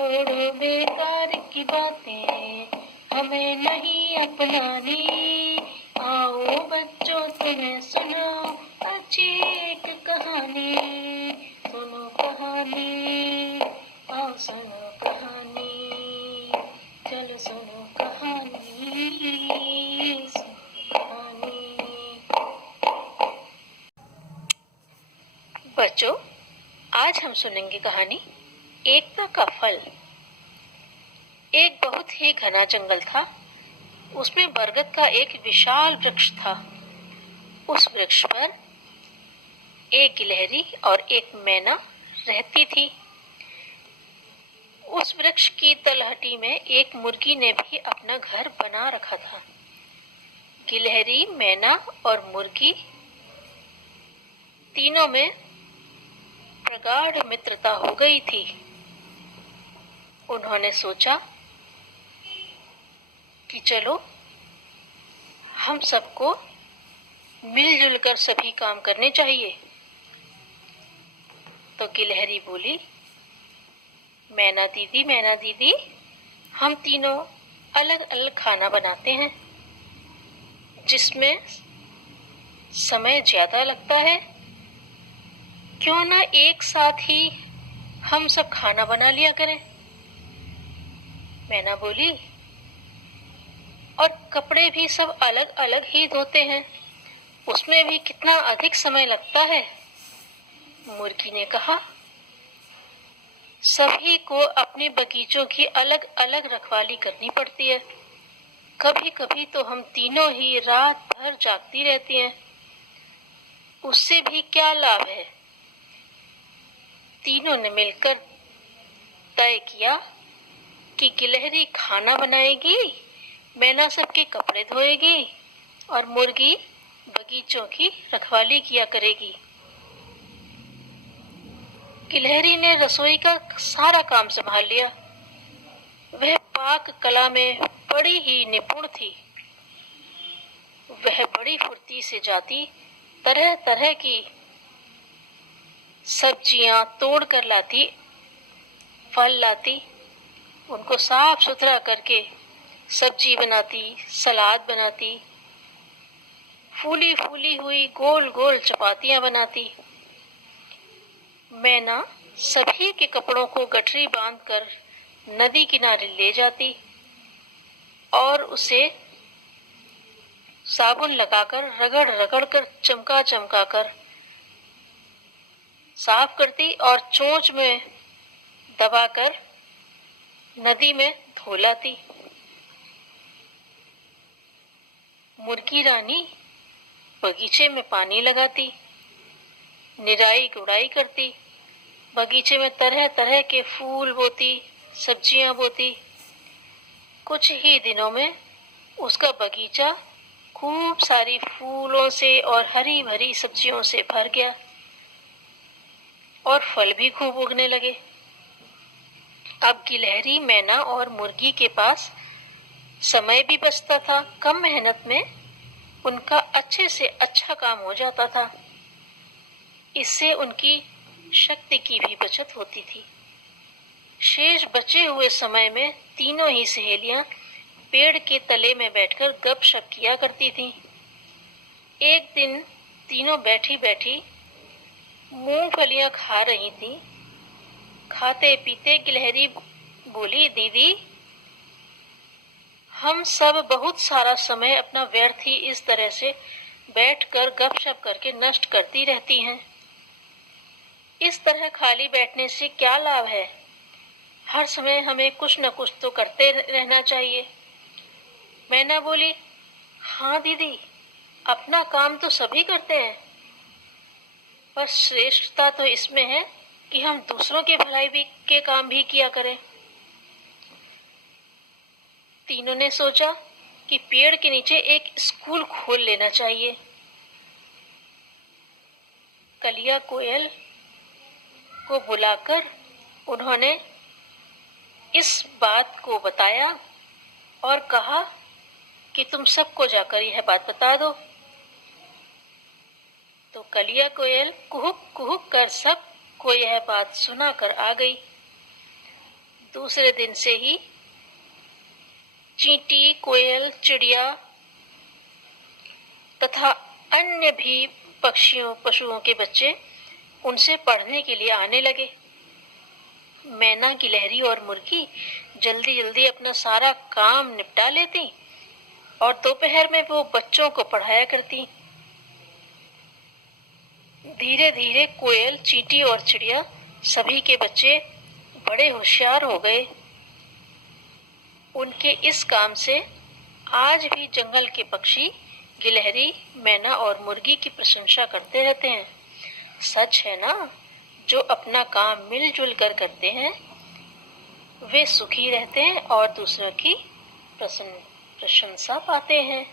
छोड़ो बेकार की बातें, हमें नहीं अपनानी। आओ बच्चों तुम्हें सुनाओ अच्छी एक कहानी। सुनो कहानी, आओ सुनो कहानी, चलो सुनो कहानी, सुनो कहानी। बच्चों, आज हम सुनेंगे कहानी एकता का फल। एक बहुत ही घना जंगल था। उसमें बरगद का एक विशाल वृक्ष था। उस वृक्ष पर एक गिलहरी और एक मैना रहती थी। उस वृक्ष की तलहटी में एक मुर्गी ने भी अपना घर बना रखा था। गिलहरी, मैना और मुर्गी तीनों में प्रगाढ़ मित्रता हो गई थी। उन्होंने सोचा कि चलो हम सबको मिलजुल कर सभी काम करने चाहिए। तो गिलहरी बोली, मैना दीदी, हम तीनों अलग अलग खाना बनाते हैं, जिसमें समय ज्यादा लगता है। क्यों ना एक साथ ही हम सब खाना बना लिया करें। मैना बोली, और कपड़े भी सब अलग अलग ही धोते हैं, उसमें भी कितना अधिक समय लगता है। मुर्गी ने कहा, सभी को अपने बगीचों की अलग अलग रखवाली करनी पड़ती है। कभी कभी तो हम तीनों ही रात भर जागती रहती हैं, उससे भी क्या लाभ है। तीनों ने मिलकर तय किया कि गिलहरी खाना बनाएगी, मैना सबके कपड़े धोएगी और मुर्गी बगीचों की रखवाली किया करेगी। गिलहरी ने रसोई का सारा काम संभाल लिया। वह पाक कला में बड़ी ही निपुण थी। वह बड़ी फुर्ती से जाती, तरह तरह की सब्जियां तोड़ कर लाती, फल लाती, उनको साफ सुथरा करके सब्जी बनाती, सलाद बनाती, फूली फूली हुई गोल गोल चपातियां बनाती। मैना सभी के कपड़ों को गठरी बांधकर नदी किनारे ले जाती और उसे साबुन लगाकर रगड़ रगड़ कर चमका चमका कर साफ करती और चोंच में दबाकर नदी में धो लाती। मुर्गी रानी बगीचे में पानी लगाती, निराई गुड़ाई करती, बगीचे में तरह तरह के फूल बोती, सब्जियां बोती। कुछ ही दिनों में उसका बगीचा खूब सारी फूलों से और हरी भरी सब्जियों से भर गया और फल भी खूब उगने लगे। अब गिलहरी, मैना और मुर्गी के पास समय भी बचता था। कम मेहनत में उनका अच्छे से अच्छा काम हो जाता था। इससे उनकी शक्ति की भी बचत होती थी। शेष बचे हुए समय में तीनों ही सहेलियां पेड़ के तले में बैठकर गपशप किया करती थीं। एक दिन तीनों बैठी बैठी मूंगफलियां खा रही थीं। खाते पीते गिलहरी बोली, दीदी, हम सब बहुत सारा समय अपना व्यर्थ ही इस तरह से बैठकर गपशप करके नष्ट करती रहती हैं। इस तरह खाली बैठने से क्या लाभ है। हर समय हमें कुछ न कुछ तो करते रहना चाहिए। मैना बोली, हाँ दीदी, अपना काम तो सभी करते हैं, पर श्रेष्ठता तो इसमें है कि हम दूसरों के भलाई भी के काम भी किया करें। तीनों ने सोचा कि पेड़ के नीचे एक स्कूल खोल लेना चाहिए। कलिया कोयल को बुलाकर उन्होंने इस बात को बताया और कहा कि तुम सबको जाकर यह बात बता दो। तो कलिया कोयल कुहुक कुहुक कर सबको यह बात सुनाकर आ गई। दूसरे दिन से ही चींटी, कोयल, चिड़िया तथा अन्य भी पक्षियों, पशुओं के बच्चे उनसे पढ़ने के लिए आने लगे। मैना, गिलहरी और मुर्गी जल्दी जल्दी अपना सारा काम निपटा लेती और दोपहर में वो बच्चों को पढ़ाया करती। धीरे धीरे कोयल, चींटी और चिड़िया सभी के बच्चे बड़े होशियार हो गए। उनके इस काम से आज भी जंगल के पक्षी गिलहरी, मैना और मुर्गी की प्रशंसा करते रहते हैं। सच है ना, जो अपना काम मिलजुल कर करते हैं वे सुखी रहते हैं और दूसरों की प्रशंसा पाते हैं।